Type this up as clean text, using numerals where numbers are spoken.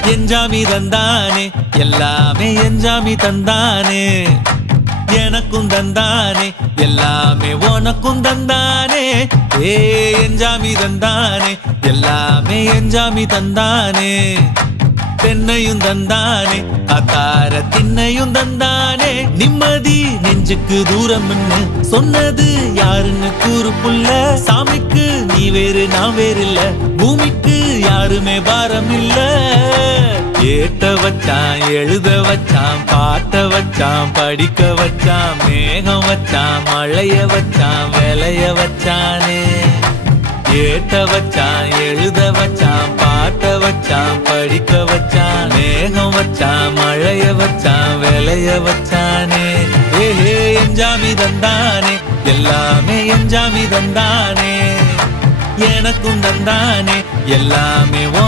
எஞ்சாமி தந்தானே எல்லாமே எஞ்சாமி தந்தானே எனக்கும் தந்தானே எல்லாமே உனக்கும் தந்தானே ஏ எஞ்சாமி தந்தானே எல்லாமே எஞ்சாமி தந்தானே தென்னையும் தந்தானே அத்தார திண்ணையும் தந்தானே நிம்மதி நெஞ்சுக்கு தூரம்னு சொன்னது யாருன்னு கூறு புள்ள சாமிக்கு நீ வேறு நான் வேறு இல்ல பூமிக்கு யாருமே பாரம் இல்ல ஏட்ட வச்சான் எழுத வச்சான் பாட்ட வச்சான் படிக்க வச்சான் மேகம் வச்சான் மழைய வச்சான் விளைய வச்சானே ஏட்ட வச்சான் எழுத வச்சான் பாட்ட வச்சான் படிக்க வச்சான் மேகம் வச்சான் மழைய வச்சான் விளைய வச்சானே ஏஹே எஞ்சாமி தந்தானே எல்லாமே எஞ்சாமி தந்தானே எனக்கும் தந்தானே எல்லாமே